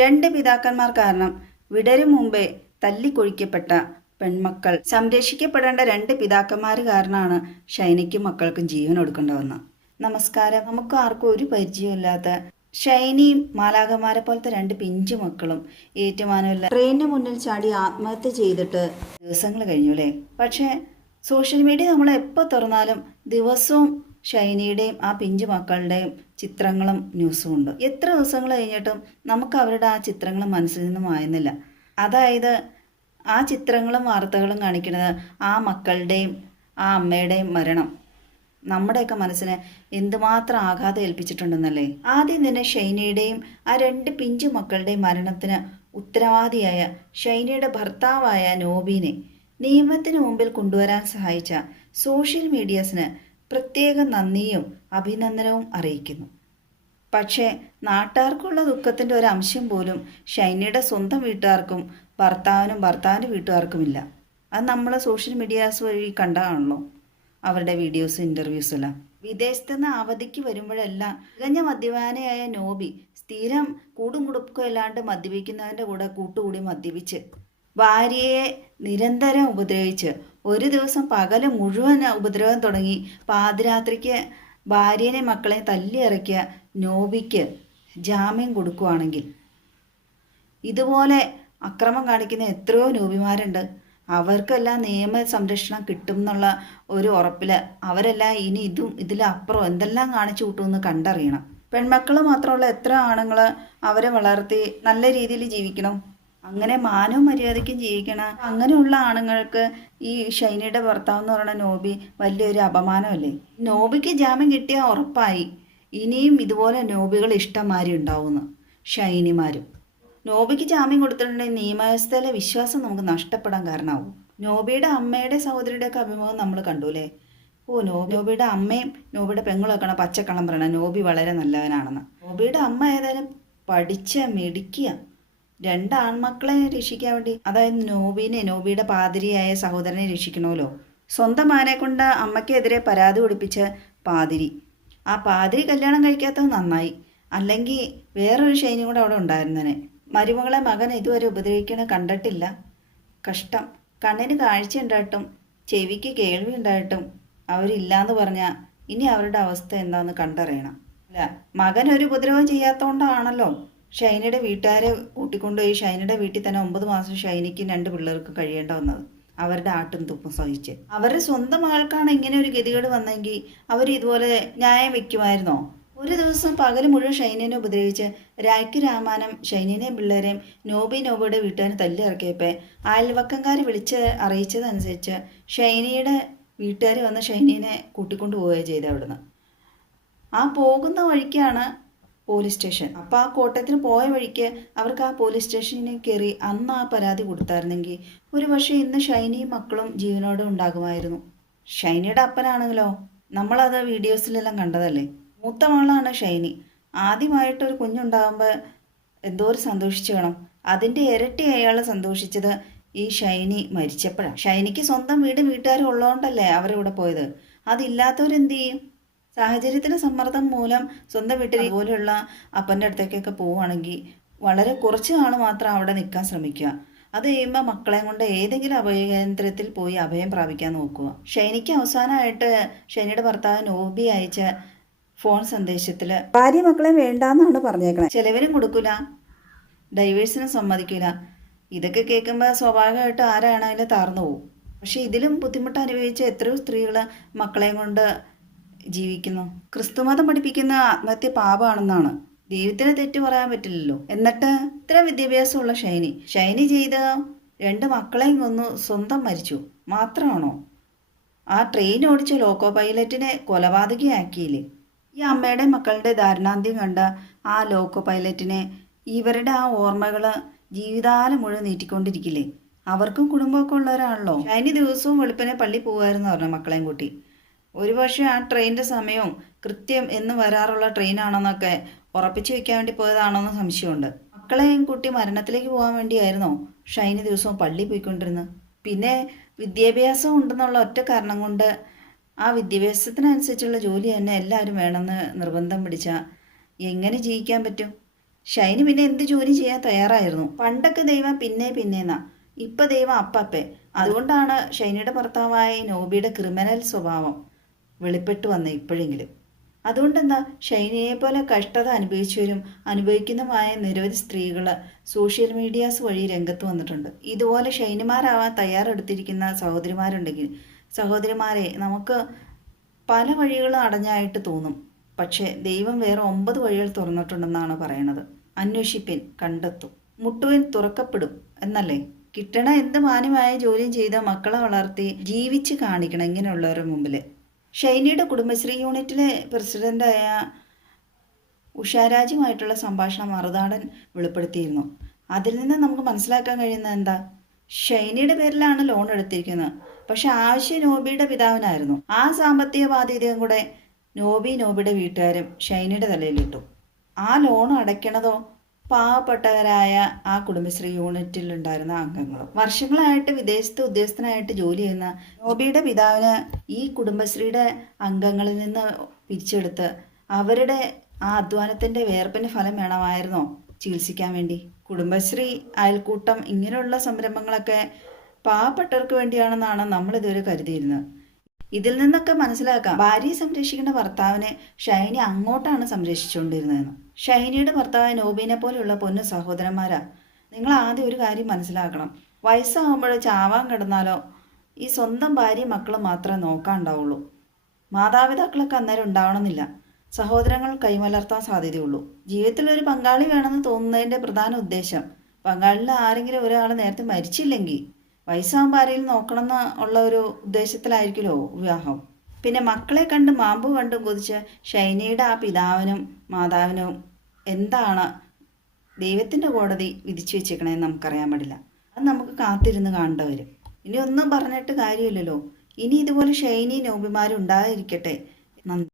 രണ്ട് പിതാക്കന്മാർ കാരണം വിടരും മുമ്പേ തല്ലിക്കൊഴിക്കപ്പെട്ട പെൺമക്കൾ സംരക്ഷിക്കപ്പെടേണ്ട രണ്ട് പിതാക്കന്മാർ കാരണമാണ് ഷൈനിക്കും മക്കൾക്കും ജീവൻ കൊടുക്കേണ്ടി വന്നത്. നമസ്കാരം. നമുക്ക് ആർക്കും ഒരു പരിചയമില്ലാത്ത ഷൈനിയും മാലാഖമാരെ പോലത്തെ രണ്ട് പിഞ്ചു മക്കളും ഏറ്റുമാനമില്ല ട്രെയിനിന് മുന്നിൽ ചാടി ആത്മഹത്യ ചെയ്തിട്ട് ദിവസങ്ങൾ കഴിഞ്ഞു അല്ലേ. പക്ഷേ സോഷ്യൽ മീഡിയ നമ്മൾ എപ്പോൾ തുറന്നാലും ദിവസവും ഷൈനിയുടെയും ആ പിഞ്ചു മക്കളുടെയും ചിത്രങ്ങളും ന്യൂസും ഉണ്ട്. എത്ര ദിവസങ്ങൾ കഴിഞ്ഞിട്ടും നമുക്ക് അവരുടെ ആ ചിത്രങ്ങൾ മനസ്സിൽ നിന്ന് മായുന്നില്ല. അതായത് ആ ചിത്രങ്ങളും വാർത്തകളും കാണിക്കുന്നത് ആ മക്കളുടെയും ആ അമ്മയുടെയും മരണം നമ്മുടെയൊക്കെ മനസ്സിന് എന്തുമാത്രം ആഘാതം ഏൽപ്പിച്ചിട്ടുണ്ടെന്നല്ലേ. ആദ്യം തന്നെ ഷൈനയുടെയും ആ രണ്ട് പിഞ്ചു മക്കളുടെയും മരണത്തിന് ഉത്തരവാദിയായ ഷൈനയുടെ ഭർത്താവായ നോബീനെ നിയമത്തിന് മുമ്പിൽ കൊണ്ടുവരാൻ സഹായിച്ച സോഷ്യൽ മീഡിയാസിന് പ്രത്യേക നന്ദിയും അഭിനന്ദനവും അറിയിക്കുന്നു. പക്ഷേ നാട്ടുകാർക്കുള്ള ദുഃഖത്തിൻ്റെ ഒരു അംശം പോലും ഷൈനയുടെ സ്വന്തം വീട്ടുകാർക്കും ഭർത്താവിനും ഭർത്താവിൻ്റെ വീട്ടുകാർക്കുമില്ല. അത് നമ്മൾ സോഷ്യൽ മീഡിയാസ് വഴി കണ്ടതാണല്ലോ അവരുടെ വീഡിയോസും ഇൻ്റർവ്യൂസും എല്ലാം. വിദേശത്തുനിന്ന് അവധിക്ക് വരുമ്പോഴെല്ലാം തികഞ്ഞ മദ്യപാനിയായ നോബി സ്ഥിരം കൂടും കുടുക്കും ഇല്ലാണ്ട് മദ്യപിക്കുന്നതിൻ്റെ കൂടെ കൂട്ടുകൂടി മദ്യപിച്ച് ഭാര്യയെ നിരന്തരം ഉപദ്രവിച്ച് ഒരു ദിവസം പകല് മുഴുവൻ ഉപദ്രവം തുടങ്ങി പാതിരാത്രിക്ക് ഭാര്യനെ മക്കളെ തല്ലിയിറക്കിയ നോബിക്ക് ജാമ്യം കൊടുക്കുകയാണെങ്കിൽ ഇതുപോലെ അക്രമം കാണിക്കുന്ന എത്രയോ നോബിമാരുണ്ട്. അവർക്കെല്ലാം നിയമ സംരക്ഷണം കിട്ടും എന്നുള്ള ഒരു ഉറപ്പിൽ അവരെല്ലാം ഇനി ഇതിലപ്പുറം എന്തെല്ലാം കാണിച്ചു കൂട്ടുമെന്ന് കണ്ടറിയണം. പെൺമക്കൾ മാത്രമുള്ള എത്ര ആണുങ്ങൾ അവരെ വളർത്തി നല്ല രീതിയിൽ ജീവിക്കണം, അങ്ങനെ മാനവും മര്യാദയ്ക്കും ജീവിക്കണം. അങ്ങനെയുള്ള ആണുങ്ങൾക്ക് ഈ ഷൈനയുടെ ഭർത്താവ് എന്ന് പറയുന്ന നോബി വലിയൊരു അപമാനമല്ലേ. നോബിക്ക് ജാമ്യം കിട്ടിയാൽ ഉറപ്പായി ഇനിയും ഇതുപോലെ നോബികൾ ഇഷ്ടംമാരി ഉണ്ടാവുമെന്ന്. ഷൈനിമാരും നോബിക്ക് ജാമ്യം കൊടുത്തിട്ടുണ്ടെങ്കിൽ നിയമവ്യവസ്ഥയിലെ വിശ്വാസം നമുക്ക് നഷ്ടപ്പെടാൻ കാരണമാവും. നോബിയുടെ അമ്മയുടെ സഹോദരിയുടെയൊക്കെ അഭിമുഖം നമ്മൾ കണ്ടുല്ലേ. നോബിയുടെ അമ്മയും നോബിയുടെ പെങ്ങളൊക്കെയാണ് പച്ചക്കള്ളം പറയണം നോബി വളരെ നല്ലവനാണെന്ന്. നോബിയുടെ അമ്മ ഏതായാലും പഠിച്ച മിടുക്കിയ രണ്ട് ആൺമക്കളെ രക്ഷിക്കാൻ വേണ്ടി, അതായത് നോബിയുടെ പാതിരിയായ സഹോദരനെ രക്ഷിക്കണമല്ലോ. സ്വന്തം മകനെ കൊണ്ട് അമ്മയ്ക്കെതിരെ പരാതി കൊടുപ്പിച്ച പാതിരി, ആ പാതിരി കല്യാണം കഴിക്കാത്തത് നന്നായി, അല്ലെങ്കിൽ വേറൊരു ഷൈനി കൂടെ അവിടെ ഉണ്ടായിരുന്നേനെ. മരുമകളെ മകൻ ഇതുവരെ ഉപദ്രവിക്കണ കണ്ടിട്ടില്ല. കഷ്ടം. കണ്ണിന് കാഴ്ച ഉണ്ടായിട്ടും ചെവിക്ക് കേൾവി ഉണ്ടായിട്ടും അവരില്ലാന്ന് പറഞ്ഞാൽ ഇനി അവരുടെ അവസ്ഥ എന്താണെന്ന് കണ്ടറിയണം. അല്ല, മകൻ ഒരു ഉപദ്രവം ചെയ്യാത്തതുകൊണ്ടാണല്ലോ ഷൈനയുടെ വീട്ടുകാരെ കൂട്ടിക്കൊണ്ടുപോയി ഷൈനയുടെ വീട്ടിൽ തന്നെ 9 മാസം ഷൈനിക്കും 2 പിള്ളേർക്കും കഴിയേണ്ട വന്നത് അവരുടെ ആട്ടും തുപ്പും സഹിച്ച്. അവരുടെ സ്വന്തം ആൾക്കാണ് ഇങ്ങനെ ഒരു ഗതികേട് വന്നെങ്കിൽ അവർ ഇതുപോലെ ന്യായം വെക്കുമായിരുന്നോ? ഒരു ദിവസം പകൽ മുഴുവൻ ഷൈനിനെ ഉപദ്രവിച്ച് രായ്ക്ക് രാമാനം ഷൈനിനെയും പിള്ളേരെയും നോബിയുടെ വീട്ടുകാരെ തല്ലിയിറക്കിയപ്പോൾ അയൽവക്കംകാർ വിളിച്ച് അറിയിച്ചതനുസരിച്ച് ഷൈനിയുടെ വീട്ടുകാർ വന്ന് ഷൈനിനെ കൂട്ടിക്കൊണ്ടു പോവുകയാണ് ചെയ്തത്. അവിടുന്ന് ആ പോകുന്ന വഴിക്കാണ് പോലീസ് സ്റ്റേഷൻ. അപ്പോൾ ആ കോട്ടയത്തിന് പോയ വഴിക്ക് അവർക്ക് ആ പോലീസ് സ്റ്റേഷനിൽ കയറി അന്ന് ആ പരാതി കൊടുത്തായിരുന്നെങ്കിൽ ഒരു പക്ഷേ ഇന്ന് ഷൈനിയും മക്കളും ജീവനോടെ ഉണ്ടാകുമായിരുന്നു. ഷൈനിയുടെ അപ്പനാണെങ്കിലോ നമ്മളത് വീഡിയോസിലെല്ലാം കണ്ടതല്ലേ. മൂത്ത മകളാണ് ഷൈനി. ആദ്യമായിട്ടൊരു കുഞ്ഞുണ്ടാകുമ്പോൾ എന്തോരം സന്തോഷിച്ചു വേണം. അതിൻ്റെ ഇരട്ടി അയാൾ സന്തോഷിച്ചത് ഈ ഷൈനി മരിച്ചപ്പോഴാണ്. ഷൈനിക്ക് സ്വന്തം വീട്ടുകാരും ഉള്ളതുകൊണ്ടല്ലേ അവരിവിടെ പോയത്. അതില്ലാത്തവരെന്ത് ചെയ്യും? സാഹചര്യത്തിൻ്റെ സമ്മർദ്ദം മൂലം സ്വന്തം വീട്ടിൽ പോലെയുള്ള അപ്പൻ്റെ അടുത്തേക്കൊക്കെ പോവുകയാണെങ്കിൽ വളരെ കുറച്ച് നാൾ മാത്രം അവിടെ നിൽക്കാൻ ശ്രമിക്കുക. അത് കഴിയുമ്പോൾ മക്കളെയും കൊണ്ട് ഏതെങ്കിലും അഭയകേന്ദ്രത്തിൽ പോയി അഭയം പ്രാപിക്കാൻ നോക്കുക. ഷൈനിക്ക് അവസാനമായിട്ട് ഷൈനിയുടെ ഭർത്താവ് നോബി അയച്ച ഫോൺ സന്ദേശത്തിൽ ഭാര്യ മക്കളെ വേണ്ടാന്നാണ് പറഞ്ഞേക്കണേ. ചിലവരും കൊടുക്കില്ല, ഡൈവേഴ്സിനും സമ്മതിക്കില്ല. ഇതൊക്കെ കേൾക്കുമ്പോൾ സ്വാഭാവികമായിട്ട് ആരാണേലും താർന്നു പോകും. പക്ഷെ ഇതിലും ബുദ്ധിമുട്ട് അനുഭവിച്ച എത്രയോ സ്ത്രീകൾ മക്കളെയും കൊണ്ട് ജീവിക്കുന്നു. ക്രിസ്തുമതം പഠിപ്പിക്കുന്ന ആത്മഹത്യ പാപമാണെന്നാണ്. ദൈവത്തിന് തെറ്റു പറയാൻ പറ്റില്ലല്ലോ. എന്നിട്ട് ഇത്ര വിദ്യാഭ്യാസമുള്ള ഷൈനി ചെയ്ത 2 മക്കളെയും കൊന്നു സ്വന്തം മരിച്ചു മാത്രമാണോ? ആ ട്രെയിൻ ഓടിച്ച ലോക്കോ പൈലറ്റിനെ കൊലപാതകയാക്കിയില്ലേ? ഈ അമ്മയുടെ മക്കളുടെ ദാരുണാന്ത്യം കണ്ട ആ ലോക്കോ പൈലറ്റിനെ ഇവരുടെ ആ ഓർമ്മകൾ ജീവിതകാലം മുഴുവൻ നീട്ടിക്കൊണ്ടിരിക്കില്ലേ? അവർക്കും കുടുംബമൊക്കെ ഉള്ളവരാണല്ലോ. ഷൈനി ദിവസവും വെളുപ്പിനെ പള്ളി പോകുമായിരുന്നു പറഞ്ഞു മക്കളെയും കൂട്ടി. ഒരുപക്ഷെ ആ ട്രെയിനിൻ്റെ സമയവും കൃത്യം എന്ന് വരാറുള്ള ട്രെയിനാണെന്നൊക്കെ ഉറപ്പിച്ചു വയ്ക്കാൻ വേണ്ടി പോയതാണോന്ന് സംശയമുണ്ട്. മക്കളെയും കുട്ടി മരണത്തിലേക്ക് പോകാൻ വേണ്ടിയായിരുന്നോ ഷൈനി ദിവസവും പള്ളി പോയിക്കൊണ്ടിരുന്നത്? പിന്നെ വിദ്യാഭ്യാസം ഉണ്ടെന്നുള്ള ഒറ്റ കാരണം കൊണ്ട് ആ വിദ്യാഭ്യാസത്തിനനുസരിച്ചുള്ള ജോലി തന്നെ എല്ലാവരും വേണമെന്ന് നിർബന്ധം പിടിച്ചാൽ എങ്ങനെ ജീവിക്കാൻ പറ്റും? ഷൈനി പിന്നെ എന്ത് ജോലി ചെയ്യാൻ തയ്യാറായിരുന്നു. പണ്ടൊക്കെ ദൈവം പിന്നെ പിന്നേന്നാ, ഇപ്പൊ ദൈവം അപ്പപ്പേ. അതുകൊണ്ടാണ് ഷൈനിയുടെ ഭർത്താവായ നോബിയുടെ ക്രിമിനൽ സ്വഭാവം വെളിപ്പെട്ടു വന്നത് ഇപ്പോഴെങ്കിലും. അതുകൊണ്ടെന്താ, ഷൈനിയെ പോലെ കഷ്ടത അനുഭവിച്ചവരും അനുഭവിക്കുന്നതുമായ നിരവധി സ്ത്രീകൾ സോഷ്യൽ മീഡിയാസ് വഴി രംഗത്ത് വന്നിട്ടുണ്ട്. ഇതുപോലെ ഷൈനിമാരാവാൻ തയ്യാറെടുത്തിരിക്കുന്ന സഹോദരിമാരുണ്ടെങ്കിൽ, സഹോദരിമാരെ, നമുക്ക് പല വഴികളും അടഞ്ഞായിട്ട് തോന്നും. പക്ഷേ ദൈവം വേറെ 9 വഴികൾ തുറന്നിട്ടുണ്ടെന്നാണ് പറയണത്. അന്വേഷിപ്പിൻ, കണ്ടെത്തും, മുട്ടുവിൻ, തുറക്കപ്പെടും എന്നല്ലേ. കിട്ടണ എന്ത് മാന്യമായ ജോലിയും ചെയ്ത് മക്കളെ വളർത്തി ജീവിച്ച് കാണിക്കണം ഇങ്ങനെയുള്ളവരുടെ മുമ്പിൽ. ഷൈനിയുടെ കുടുംബശ്രീ യൂണിറ്റിലെ പ്രസിഡൻ്റായ ഉഷാരാജുമായിട്ടുള്ള സംഭാഷണം മറുനാടൻ വെളിപ്പെടുത്തിയിരുന്നു. അതിൽ നിന്ന് നമുക്ക് മനസ്സിലാക്കാൻ കഴിയുന്നത് എന്താ, ഷൈനിയുടെ പേരിലാണ് ലോൺ എടുത്തിരിക്കുന്നത്. പക്ഷെ ആവശ്യം നോബിയുടെ പിതാവിനായിരുന്നു. ആ സാമ്പത്തിക ബാധ്യതയും കൂടെ നോബിയുടെ വീട്ടുകാരും ഷൈനിയുടെ തലയിലിട്ടു. ആ ലോൺ അടയ്ക്കണതോ പാവപ്പെട്ടവരായ ആ കുടുംബശ്രീ യൂണിറ്റിലുണ്ടായിരുന്ന അംഗങ്ങളും. വർഷങ്ങളായിട്ട് വിദേശത്ത് ഉദ്യോഗസ്ഥനായിട്ട് ജോലി ചെയ്യുന്ന നോബിയുടെ പിതാവിന് ഈ കുടുംബശ്രീയുടെ അംഗങ്ങളിൽ നിന്ന് പിരിച്ചെടുത്ത് അവരുടെ ആ അധ്വാനത്തിൻ്റെ വേർപ്പിന് ഫലം വേണമായിരുന്നോ ചികിത്സിക്കാൻ വേണ്ടി? കുടുംബശ്രീ, അയൽക്കൂട്ടം, ഇങ്ങനെയുള്ള സംരംഭങ്ങളൊക്കെ പാവപ്പെട്ടവർക്ക് വേണ്ടിയാണെന്നാണ് നമ്മളിതുവരെ കരുതിയിരുന്നത്. ഇതിൽ നിന്നൊക്കെ മനസ്സിലാക്കാം, ഭാര്യയെ സംരക്ഷിക്കേണ്ട ഭർത്താവിനെ ഷൈനി അങ്ങോട്ടാണ് സംരക്ഷിച്ചുകൊണ്ടിരുന്നതെന്ന്. ഷൈനിയുടെ ഭർത്താവ് നോബിനെ പോലെയുള്ള പൊന്നു സഹോദരന്മാരാ, നിങ്ങൾ ആദ്യം ഒരു കാര്യം മനസ്സിലാക്കണം. വയസ്സാകുമ്പോൾ ചാവാൻ കിടന്നാലോ ഈ സ്വന്തം ഭാര്യയും മക്കളും മാത്രമേ നോക്കാനുണ്ടാവുള്ളൂ. മാതാപിതാക്കളൊക്കെ അന്നേരം ഉണ്ടാവണമെന്നില്ല. സഹോദരങ്ങൾ കൈമലർത്താൻ സാധ്യതയുള്ളൂ. ജീവിതത്തിൽ ഒരു പങ്കാളി വേണമെന്ന് തോന്നുന്നതിൻ്റെ പ്രധാന ഉദ്ദേശം, പങ്കാളിൽ ആരെങ്കിലും ഒരാൾ നേരത്തെ മരിച്ചില്ലെങ്കിൽ വയസ്സാകുമ്പോൾ ആരെങ്കിലും നോക്കണമെന്ന് ഉള്ള ഒരു ഉദ്ദേശത്തിലായിരിക്കുമല്ലോ വിവാഹം. പിന്നെ മക്കളെ കണ്ട് മാമ്പു കണ്ടും കൊതിച്ച് ഷൈനിയുടെ ആ പിതാവിനും മാതാവിനും എന്താണ് ദൈവത്തിൻ്റെ കോടതി വിധിച്ചു വെച്ചേക്കണേന്ന് നമുക്കറിയാൻ പാടില്ല. അത് നമുക്ക് കാത്തിരുന്ന് കാണേണ്ടി വരും. ഇനി ഒന്നും പറഞ്ഞിട്ട് കാര്യമില്ലല്ലോ. ഇനി ഇതുപോലെ ഷൈനി നോബിമാരും ഉണ്ടായിരിക്കട്ടെ. നന്ദി.